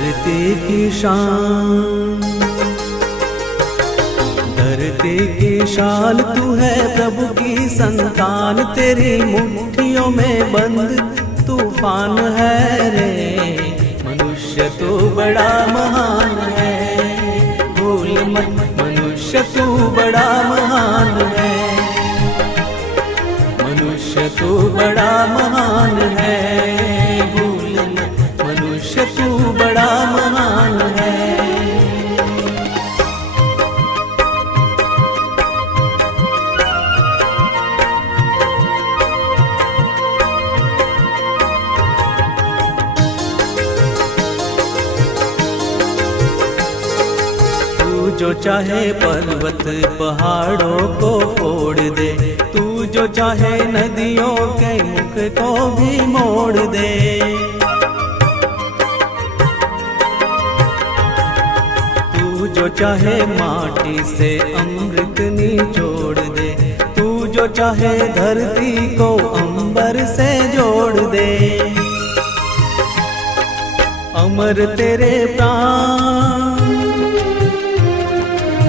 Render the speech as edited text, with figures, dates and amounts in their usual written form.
धरती की शान, धरती की शान तू है प्रभु की संतान, तेरी मुट्ठियों में बंद तूफान है रे। मनुष्य तू बड़ा महान है, भूल मत मनुष्य तू बड़ा महान है, मनुष्य तू बड़ा महान है, भूल मत मनुष्य तू बड़ा महान है। जो चाहे पर्वत पहाड़ों को फोड़ दे, तू जो चाहे नदियों के मुख को भी मोड़ दे। तू जो चाहे माटी से अमृत निचोड़ दे, तू जो चाहे धरती को अंबर से जोड़ दे। अमर तेरे प्राण